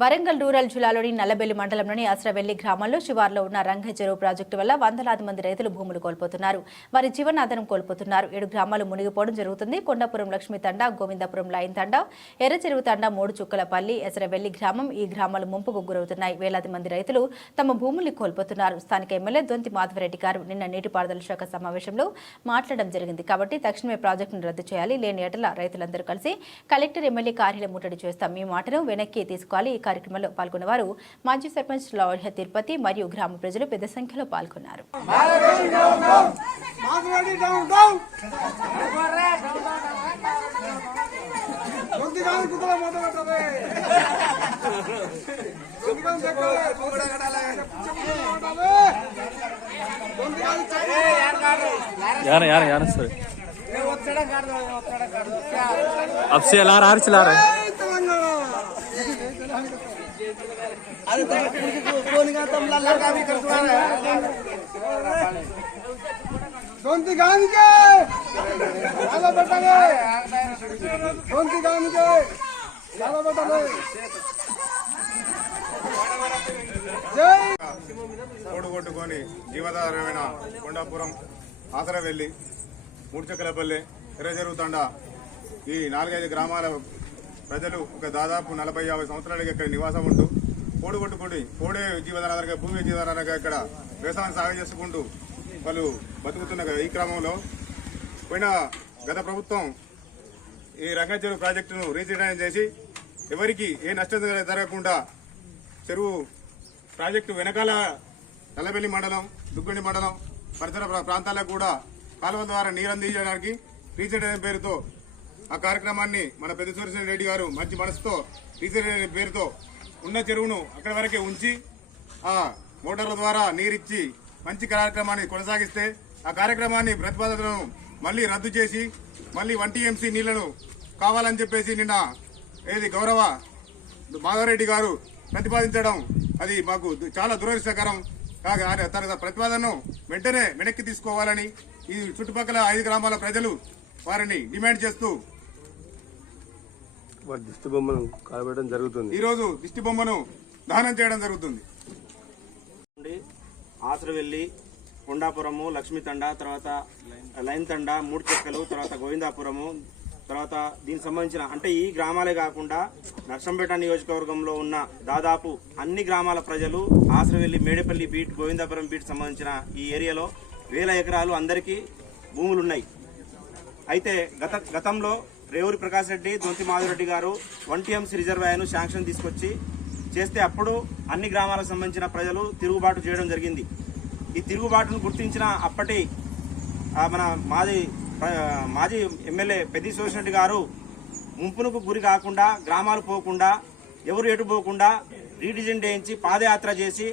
Warangal rural జిల్లాలోని నల్లబెల్లి మండలంలోని అస్రవెల్లి గ్రామంలో శివార్లో ఉన్న రంగ చెరువు ప్రాజెక్టు వల్ల వందలాది మంది రైతులు భూములు కోల్పోతున్నారు. వారి జీవనాధారం కోల్పోతున్నారు. ఏడు గ్రామాలు మునిగిపోవడం జరుగుతుంది. కొండాపురం లక్ష్మీ తండా గోవిందపురం లైన్ ఎర్ర చెరువు తండా మూడు చుక్కలపల్లి ఎసరవెల్లి గ్రామం ఈ గ్రామాలు ముంపుకు గురవుతున్నాయి. వేలాది మంది రైతులు తమ భూముల్ని కోల్పోతున్నారు. స్థానిక ఎమ్మెల్యే దొంతి మాధవరెడ్డి గారు నిన్న నీటిపారుదల శాఖ సమావేశంలో మాట్లాడడం జరిగింది. కాబట్టి తక్షణమే ప్రాజెక్టును రద్దు చేయాలి. లేని ఏటల రైతులందరూ కలిసి కలెక్టర్ ఎమ్మెల్యే కార్యాలయం ముట్టడి చేస్తాం. మీ మాటను వెనక్కి తీసుకోవాలి. కార్యక్రమంలో పాల్గొన్న వారు మాజీ సర్పంచ్ లౌర్య తిరుపతి మరియు గ్రామ ప్రజలు పెద్ద సంఖ్యలో పాల్గొన్నారు మాధవరెడ్డి డౌన్ డౌన్ కొద్దిగాని కుక్కల మూట పెట్టదే కొద్దిగాని చెక్కలే కొద్దిగా కట్టాలే కొద్దిగాని చెక్కలే यार यार यार सर अब से ला रहा चला रहा है జై తెలంగాణ దొంతి గానికే చాలా పెట్టలే దొంతి గానికే చాలా పెట్టలే జై కొట్టుకొని జీవధారమైన కొండాపురం ఆసరవెల్లి మూడుచక్కలపల్లి ఎర్రజరువు తండ ఈ నాలుగైదు గ్రామాల ప్రజలు ఒక దాదాపు నలభై యాభై సంవత్సరాలుగా ఇక్కడ నివాసం ఉంటూ కోడుగొట్టుకొని కోడే జీవధారాలుగా భూమి జీవధారాలుగా ఇక్కడ వ్యవసాయం సాగు చేసుకుంటూ వాళ్ళు బతుకుతున్న ఈ క్రమంలో. పోయిన గత ప్రభుత్వం ఈ రంగచెరువు ప్రాజెక్టును రీసైన్ చేసి ఎవరికి ఏ నష్టం జరగకుండా చెరువు ప్రాజెక్టు వెనకాల నల్లబెల్లి మండలం దుగ్గుండి మండలం పరిసర ప్రా- ప్రాంతాలకు కూడా కాలువ ద్వారా నీరు అందించడానికి రీసెట్ పేరుతో ఆ కార్యక్రమాన్ని మన పెద్ద సురేశ్వర రెడ్డి గారు మంచి మనసుతో రీసెట్ అనే పేరుతో ఉన్న చెరువును అక్కడి వరకే ఉంచి ఆ మోటార్ల ద్వారా నీరిచ్చి మంచి కార్యక్రమాన్ని కొనసాగిస్తే ఆ కార్యక్రమాన్ని ప్రతిపాదనను మళ్ళీ రద్దు చేసి మళ్ళీ వన్ టీఎంసీ నీళ్ళను కావాలని చెప్పేసి నిన్న ఏది గౌరవ మాధవరెడ్డి గారు ప్రతిపాదించడం అది మాకు చాలా దురదృష్టకరం. కాగా తన ప్రతిపాదనను వెంటనే వెనక్కి తీసుకోవాలని ఈ చుట్టుపక్కల ఐదు గ్రామాల ప్రజలు వారిని డిమాండ్ చేస్తూ వారి దిష్టి బొమ్మను కాలబెట్టడం జరుగుతుంది. ఈ రోజు దిష్టి బొమ్మను దహనం చేయడం జరుగుతుంది. ఆసరవెల్లి కొండాపురము లక్ష్మీ తండ తర్వాత లైన్ తండ మూడు చెక్కలు తర్వాత గోవిందాపురము తర్వాత దీనికి సంబంధించిన అంటే ఈ గ్రామాలే కాకుండా నర్సంపేట నియోజకవర్గంలో ఉన్న దాదాపు అన్ని గ్రామాల ప్రజలు ఆసరవెల్లి మేడపల్లి బీట్ గోవిందాపురం బీట్ సంబంధించిన ఈ ఏరియాలో వేల ఎకరాలు అందరికీ భూములు ఉన్నాయి అయితే గత గతంలో రేవూరి ప్రకాష్ రెడ్డి దొంతి మాధురెడ్డి గారు వన్ టీఎంసీ రిజర్వాయర్ను శాంక్షన్ తీసుకొచ్చి చేస్తే అప్పుడు అన్ని గ్రామాలకు సంబంధించిన ప్రజలు తిరుగుబాటు చేయడం జరిగింది. ఈ తిరుగుబాటును గుర్తించిన అప్పటి మన మాజీ మాజీ ఎమ్మెల్యే పెద్ది రెడ్డి గారు ముంపునకు గురి కాకుండా గ్రామాలు పోకుండా ఎవరు ఎటు పోకుండా రీడిజైన్ చేయించి పాదయాత్ర చేసి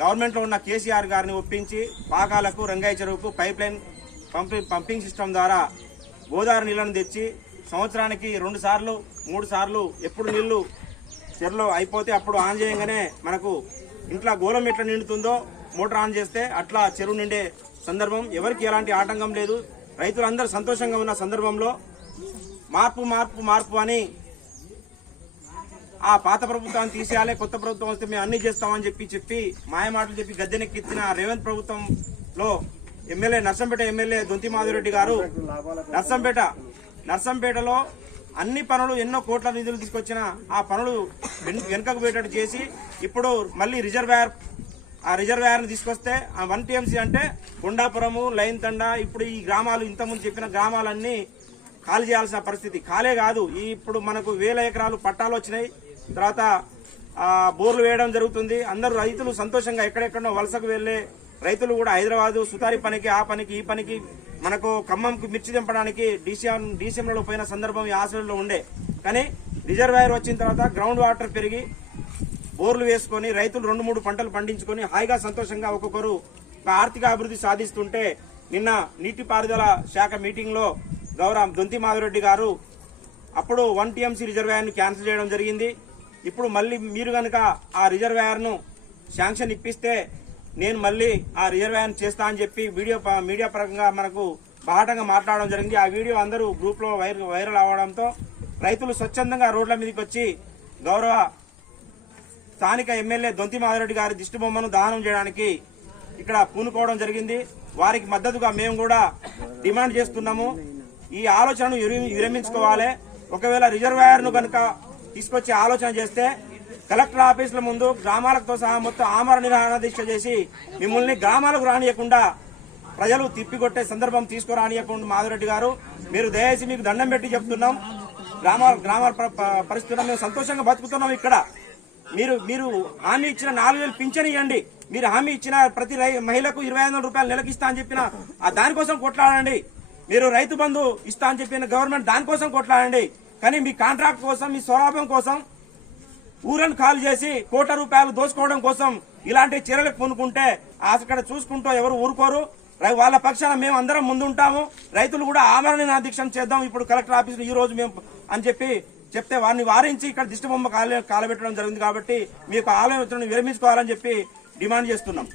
గవర్నమెంట్లో ఉన్న కేసీఆర్ గారిని ఒప్పించి పాకాలకు రంగయ్య చెరువుకు pipeline pumping pumping system ద్వారా గోదావరి నీళ్ళను తెచ్చి సంవత్సరానికి రెండు సార్లు మూడు సార్లు ఎప్పుడు నీళ్ళు చెరలో అయిపోతే అప్పుడు ఆన్ చేయగానే మనకు ఇంట్లో గోళం ఎట్లా నిండుతుందో మోటార్ ఆన్ చేస్తే అట్లా చెరువు నిండే సందర్భం. ఎవరికి ఎలాంటి ఆటంకం లేదు. రైతులందరూ సంతోషంగా ఉన్న సందర్భంలో మార్పు మార్పు మార్పు అని ఆ పాత ప్రభుత్వాన్ని తీసేయాలి కొత్త ప్రభుత్వం వస్తే మేము అన్ని చేస్తామని చెప్పి చెప్పి మాయ మాటలు చెప్పి గద్దెనెక్కిచ్చిన రేవంత్ ప్రభుత్వంలో ఎమ్మెల్యే నర్సంపేట ఎమ్మెల్యే దొంతి మాధురెడ్డి గారు నర్సంపేట నర్సంపేటలో అన్ని పనులు ఎన్నో కోట్ల నిధులు తీసుకొచ్చిన ఆ పనులు వెనుకకు పోయేటట్టు చేసి ఇప్పుడు మళ్ళీ రిజర్వాయర్ ఆ రిజర్వేయర్ని తీసుకొస్తే ఆ వన్ టీఎంసీ అంటే కొండాపురము లైన్ తండా ఇప్పుడు ఈ గ్రామాలు ఇంతకుముందు చెప్పిన గ్రామాలన్నీ ఖాళీ చేయాల్సిన పరిస్థితి. ఖాళీ కాదు. ఈ ఇప్పుడు మనకు వేల ఎకరాలు పట్టాలు వచ్చినాయి. తర్వాత బోర్లు వేయడం జరుగుతుంది. అందరూ రైతులు సంతోషంగా ఎక్కడెక్కడో వలసకు వెళ్ళే రైతులు కూడా హైదరాబాదు సుతారి పనికి ఆ పనికి ఈ పనికి మనకు ఖమ్మంకి మిర్చి దింపడానికి డీసీఎం డీసీఎంలలో పోయిన సందర్భం ఈ హాస్పిటల్లో ఉండే. కానీ రిజర్వాయర్ వచ్చిన తర్వాత గ్రౌండ్ వాటర్ పెరిగి బోర్లు వేసుకొని రైతులు రెండు మూడు పంటలు పండించుకొని హాయిగా సంతోషంగా ఒక్కొక్కరు ఆర్థిక అభివృద్ధి సాధిస్తుంటే నిన్న నీటిపారుదల శాఖ మీటింగ్లో గౌరవ దొంతి మాధురెడ్డి గారు అప్పుడు వన్ టీఎంసీ రిజర్వాయర్ను క్యాన్సిల్ చేయడం జరిగింది. ఇప్పుడు మళ్ళీ మీరు కనుక ఆ రిజర్వాయర్ను శాంక్షన్ ఇప్పిస్తే నేను మళ్ళీ ఆ రిజర్వాయర్ చేస్తా అని చెప్పి వీడియో ప- మీడియా పరంగా మనకు బాహటంగా మాట్లాడడం జరిగింది. ఆ వీడియో అందరూ గ్రూప్లో వైర్- వైరల్ అవడంతో రైతులు స్వచ్ఛందంగా రోడ్ల మీదకి వచ్చి గౌరవ స్థానిక ఎమ్మెల్యే దొంతి మాధవరెడ్డి గారి దిష్టి బొమ్మను దానం చేయడానికి ఇక్కడ పూనుకోవడం జరిగింది. వారికి మద్దతుగా మేము కూడా డిమాండ్ చేస్తున్నాము. ఈ ఆలోచనను విరమి- విరమించుకోవాలి. ఒకవేళ రిజర్వాయర్ను కనుక తీసుకొచ్చే ఆలోచన చేస్తే కలెక్టర్ ఆఫీసుల ముందు గ్రామాలతో సహా మొత్తం ఆమరణ నిరాహార దీక్ష చేసి మిమ్మల్ని గ్రామాలకు రానియకుండా ప్రజలు తిప్పికొట్టే సందర్భం తీసుకురానియకుండా మాధురెడ్డి గారు మీరు దయచేసి మీకు దండం పెట్టి చెప్తున్నాం. గ్రామాల గ్రామాల పరిస్థితుల్లో మేము సంతోషంగా బతుకుతున్నాం ఇక్కడ. మీరు మీరు హామీ ఇచ్చిన నాలుగు వేలు పింఛన్ ఇవ్వండి మీరు హామీ ఇచ్చిన ప్రతి రై- మహిళకు ఇరవై ఐదు వందల రూపాయలు నెలకు ఇస్తా అని చెప్పిన ఆ దానికోసం కొట్లాడండి. మీరు రైతు బంధు ఇస్తా అని చెప్పిన గవర్నమెంట్ దానికోసం కొట్లాడండి. కానీ మీ కాంట్రాక్ట్ కోసం మీ స్వలాభం కోసం ఊరని ఖాళీ చేసి కోట రూపాయలు దోచుకోవడం కోసం ఇలాంటి చర్యలకు పూనుకుంటే అక్కడ చూసుకుంటూ ఎవరు ఊరుకోరు. రై- వాళ్ళ పక్షాన మేము అందరం ముందుంటాము. రైతులు కూడా ఆమరణ దీక్షం చేద్దాం. ఇప్పుడు కలెక్టర్ ఆఫీస్ ఈ రోజు మేము అని చెప్పి చెప్తే వారిని వారించి ఇక్కడ దిష్టి బొమ్మ కాలబెట్టడం జరిగింది కాబట్టి మీకు ఆలోచనను విరమించుకోవాలని చెప్పి డిమాండ్ చేస్తున్నాం.